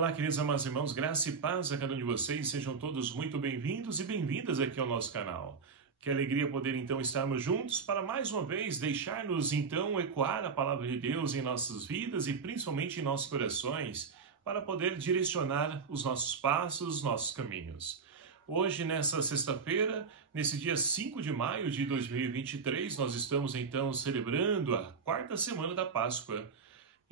Olá, queridos amados irmãos, graça e paz a cada um de vocês, sejam todos muito bem-vindos e bem-vindas aqui ao nosso canal. Que alegria poder então estarmos juntos para mais uma vez deixar-nos então ecoar a palavra de Deus em nossas vidas e principalmente em nossos corações, para poder direcionar os nossos passos, os nossos caminhos. Hoje, nessa sexta-feira, nesse dia 5 de maio de 2023, nós estamos então celebrando a quarta semana da Páscoa.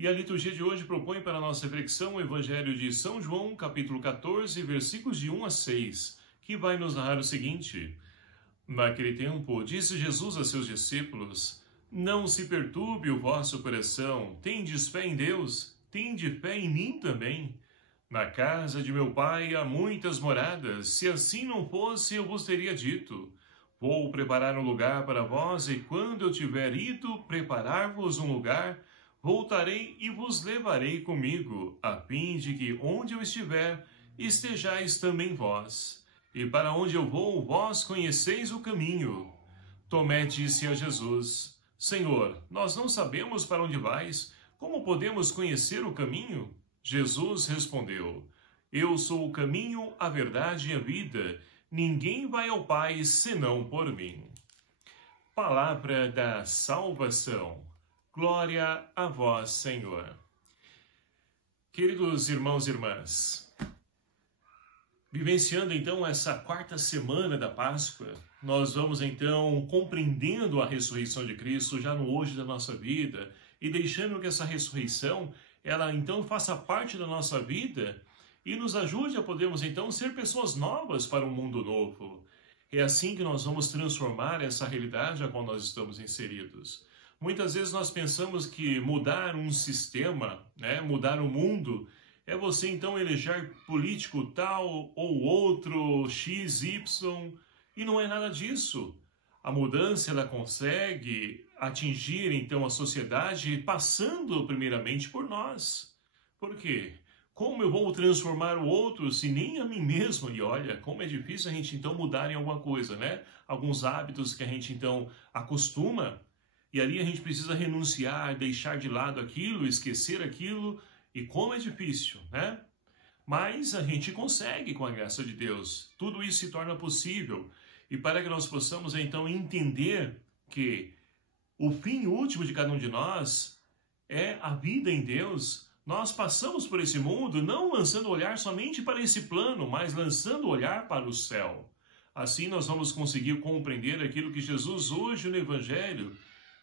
E a liturgia de hoje propõe para a nossa reflexão o Evangelho de São João, capítulo 14, versículos de 1 a 6, que vai nos narrar o seguinte: Naquele tempo, disse Jesus a seus discípulos: Não se perturbe o vosso coração, tendes fé em Deus, tende fé em mim também. Na casa de meu Pai há muitas moradas, se assim não fosse, eu vos teria dito: Vou preparar um lugar para vós, e quando eu tiver ido preparar-vos um lugar, voltarei e vos levarei comigo, a fim de que onde eu estiver, estejais também vós. E para onde eu vou, vós conheceis o caminho. Tomé disse a Jesus: Senhor, nós não sabemos para onde vais, como podemos conhecer o caminho? Jesus respondeu: Eu sou o caminho, a verdade e a vida. Ninguém vai ao Pai senão por mim. Palavra da salvação. Glória a vós, Senhor. Queridos irmãos e irmãs, vivenciando então essa quarta semana da Páscoa, nós vamos então compreendendo a ressurreição de Cristo já no hoje da nossa vida e deixando que essa ressurreição, ela então faça parte da nossa vida e nos ajude a podermos então ser pessoas novas para um mundo novo. É assim que nós vamos transformar essa realidade a qual nós estamos inseridos. Muitas vezes nós pensamos que mudar um sistema, mudar o mundo, é você então eleger político tal ou outro, X, Y, e não é nada disso. A mudança ela consegue atingir então a sociedade passando primeiramente por nós. Por quê? Como eu vou transformar o outro se nem a mim mesmo? E olha, como é difícil a gente então mudar em alguma coisa, né? Alguns hábitos que a gente então acostuma. E ali a gente precisa renunciar, deixar de lado aquilo, esquecer aquilo, e como é difícil, né? Mas a gente consegue com a graça de Deus. Tudo isso se torna possível. E para que nós possamos então entender que o fim último de cada um de nós é a vida em Deus, nós passamos por esse mundo não lançando o olhar somente para esse plano, mas lançando o olhar para o céu. Assim nós vamos conseguir compreender aquilo que Jesus hoje no Evangelho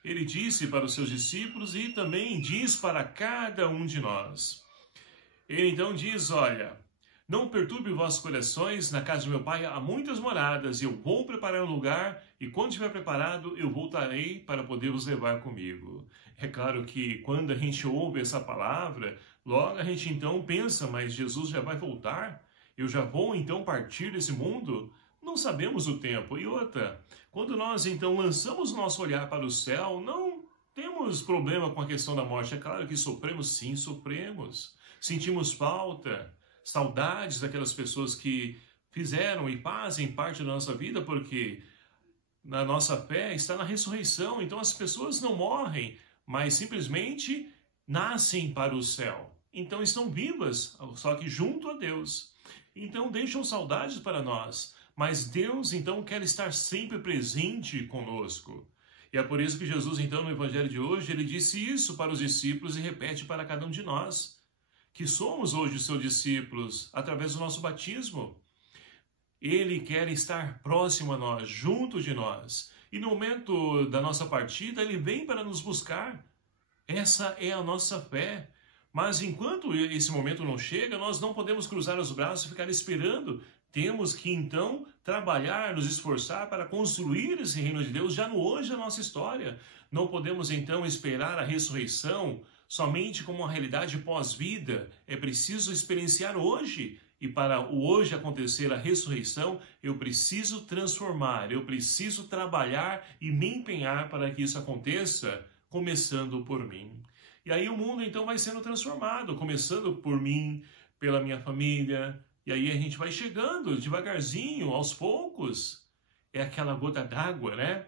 ele disse para os seus discípulos e também diz para cada um de nós. Ele então diz, olha, não perturbe vossos corações, na casa de meu Pai há muitas moradas, eu vou preparar um lugar, e quando estiver preparado, eu voltarei para poder vos levar comigo. É claro que quando a gente ouve essa palavra, logo a gente então pensa, mas Jesus já vai voltar? Eu já vou então partir desse mundo? Não sabemos o tempo. E outra, quando nós então lançamos nosso olhar para o céu, não temos problema com a questão da morte. É claro que sofremos, sim, sofremos. Sentimos falta, saudades daquelas pessoas que fizeram e fazem parte da nossa vida, porque na nossa fé está na ressurreição. Então as pessoas não morrem, mas simplesmente nascem para o céu. Então estão vivas, só que junto a Deus. Então deixam saudades para nós. Mas Deus, então, quer estar sempre presente conosco. E é por isso que Jesus, então, no Evangelho de hoje, ele disse isso para os discípulos e repete para cada um de nós, que somos hoje os seus discípulos, através do nosso batismo. Ele quer estar próximo a nós, junto de nós. E no momento da nossa partida, ele vem para nos buscar. Essa é a nossa fé. Mas enquanto esse momento não chega, nós não podemos cruzar os braços e ficar esperando. Temos que, então, trabalhar, nos esforçar para construir esse reino de Deus já no hoje da nossa história. Não podemos, então, esperar a ressurreição somente como uma realidade pós-vida. É preciso experienciar hoje. E para o hoje acontecer a ressurreição, eu preciso transformar, eu preciso trabalhar e me empenhar para que isso aconteça, começando por mim. E aí o mundo, então, vai sendo transformado, começando por mim, pela minha família. E aí a gente vai chegando devagarzinho, aos poucos. É aquela gota d'água, né?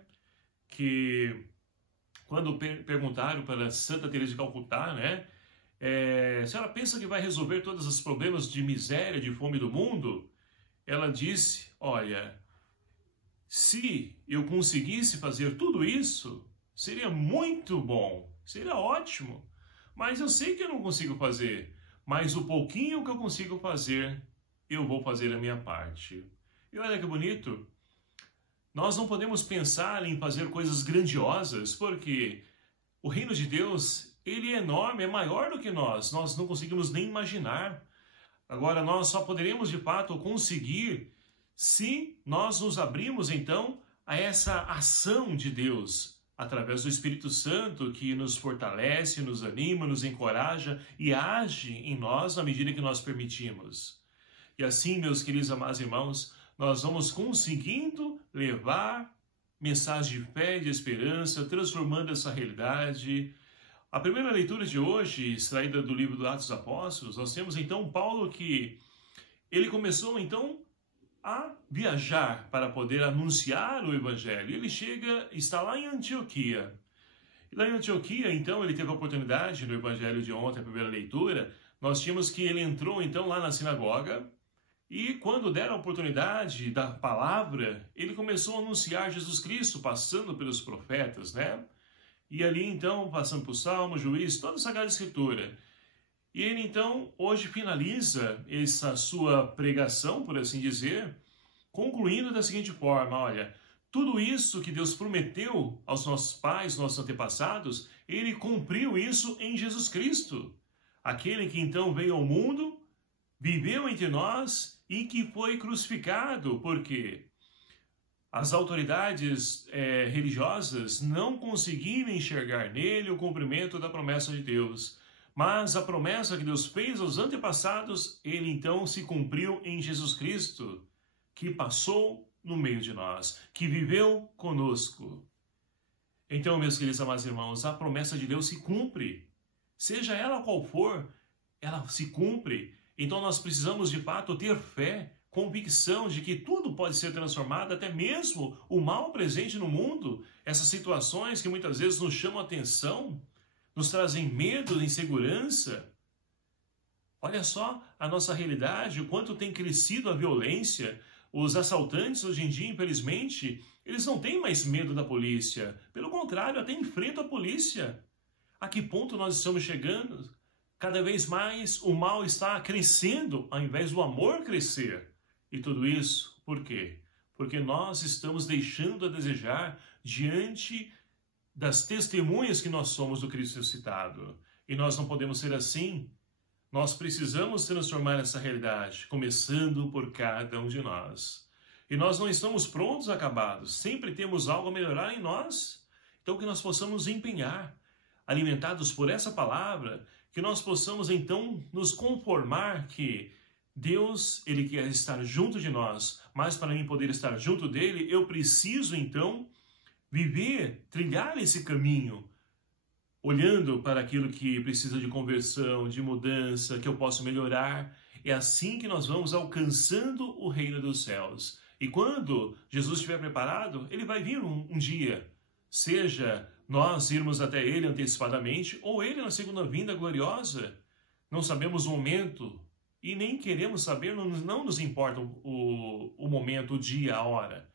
Que quando perguntaram para Santa Teresa de Calcutá, né? Se ela pensa que vai resolver todos os problemas de miséria, de fome do mundo, ela disse, olha, se eu conseguisse fazer tudo isso, seria muito bom, seria ótimo. Mas eu sei que eu não consigo fazer, mas o pouquinho que eu consigo fazer, eu vou fazer a minha parte. E olha que bonito, nós não podemos pensar em fazer coisas grandiosas, porque o reino de Deus, ele é enorme, é maior do que nós não conseguimos nem imaginar. Agora, nós só poderemos, de fato, conseguir se nós nos abrirmos, então, a essa ação de Deus, através do Espírito Santo, que nos fortalece, nos anima, nos encoraja e age em nós na medida que nós permitimos. E assim, meus queridos amados irmãos, nós vamos conseguindo levar mensagem de fé e de esperança, transformando essa realidade. A primeira leitura de hoje, extraída do livro dos Atos dos Apóstolos, nós temos então Paulo que ele começou então a viajar para poder anunciar o Evangelho. Ele está lá em Antioquia. E lá em Antioquia, então, ele teve a oportunidade, no Evangelho de ontem, a primeira leitura, nós tínhamos que ele entrou então lá na sinagoga e quando deram a oportunidade da palavra, ele começou a anunciar Jesus Cristo, passando pelos profetas, né? E ali então, passando por Salmo, Juízes, toda a Sagrada Escritura. E ele então, hoje finaliza essa sua pregação, por assim dizer, concluindo da seguinte forma, olha, tudo isso que Deus prometeu aos nossos pais, nossos antepassados, ele cumpriu isso em Jesus Cristo. Aquele que então veio ao mundo, viveu entre nós e que foi crucificado, porque as autoridades religiosas não conseguiram enxergar nele o cumprimento da promessa de Deus. Mas a promessa que Deus fez aos antepassados, ele então se cumpriu em Jesus Cristo, que passou no meio de nós, que viveu conosco. Então, meus queridos amados irmãos, a promessa de Deus se cumpre. Seja ela qual for, ela se cumpre. Então nós precisamos de fato ter fé, convicção de que tudo pode ser transformado, até mesmo o mal presente no mundo, essas situações que muitas vezes nos chamam a atenção, nos trazem medo, insegurança. Olha só a nossa realidade, o quanto tem crescido a violência. Os assaltantes hoje em dia, infelizmente, eles não têm mais medo da polícia. Pelo contrário, até enfrentam a polícia. A que ponto nós estamos chegando? Cada vez mais o mal está crescendo ao invés do amor crescer. E tudo isso, por quê? Porque nós estamos deixando a desejar diante das testemunhas que nós somos do Cristo ressuscitado. E nós não podemos ser assim. Nós precisamos transformar essa realidade, começando por cada um de nós. E nós não estamos prontos, acabados. Sempre temos algo a melhorar em nós. Então que nós possamos empenhar, alimentados por essa palavra, que nós possamos então nos conformar que Deus, ele quer estar junto de nós, mas para mim poder estar junto dele, eu preciso então viver, trilhar esse caminho, olhando para aquilo que precisa de conversão, de mudança, que eu posso melhorar. É assim que nós vamos alcançando o reino dos céus. E quando Jesus estiver preparado, ele vai vir um dia, seja nós irmos até ele antecipadamente, ou ele na segunda vinda gloriosa. Não sabemos o momento e nem queremos saber, não nos importa o momento, o dia, a hora.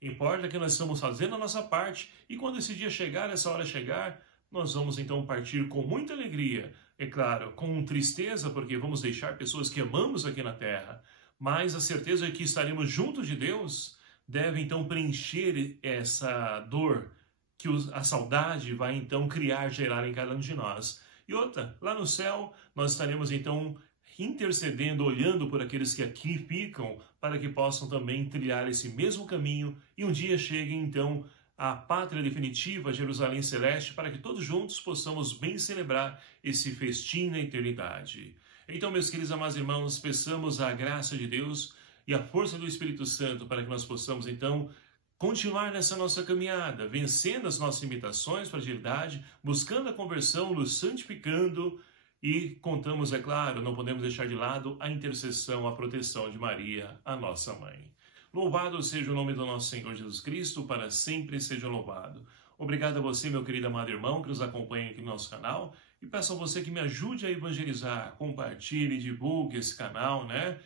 Importa que nós estamos fazendo a nossa parte e quando esse dia chegar, essa hora chegar, nós vamos então partir com muita alegria. É claro, com tristeza, porque vamos deixar pessoas que amamos aqui na terra, mas a certeza de que estaremos juntos de Deus deve então preencher essa dor que a saudade vai então criar, gerar em cada um de nós. E outra, lá no céu, nós estaremos então intercedendo, olhando por aqueles que aqui ficam, para que possam também trilhar esse mesmo caminho e um dia cheguem então à pátria definitiva, Jerusalém Celeste, para que todos juntos possamos bem celebrar esse festim na eternidade. Então, meus queridos amados irmãos, peçamos a graça de Deus e a força do Espírito Santo para que nós possamos então continuar nessa nossa caminhada, vencendo as nossas limitações, fragilidade, buscando a conversão, nos santificando e contamos, é claro, não podemos deixar de lado a intercessão, a proteção de Maria, a nossa mãe. Louvado seja o nome do nosso Senhor Jesus Cristo, para sempre seja louvado. Obrigado a você, meu querido amado irmão, que nos acompanha aqui no nosso canal. E peço a você que me ajude a evangelizar, compartilhe, divulgue esse canal, né?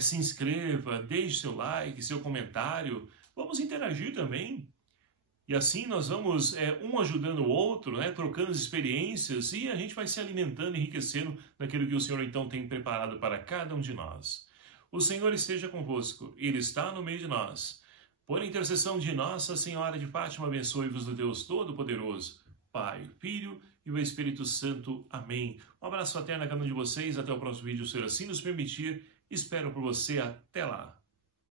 Se inscreva, deixe seu like, seu comentário. Vamos interagir também. E assim nós vamos um ajudando o outro, né? Trocando experiências, e a gente vai se alimentando, enriquecendo naquilo que o Senhor então tem preparado para cada um de nós. O Senhor esteja convosco, Ele está no meio de nós. Por intercessão de Nossa Senhora de Fátima, abençoe-vos o Deus Todo-Poderoso, Pai, Filho e o Espírito Santo. Amém. Um abraço fraterno a cada um de vocês. Até o próximo vídeo, se assim nos permitir. Espero por você. Até lá.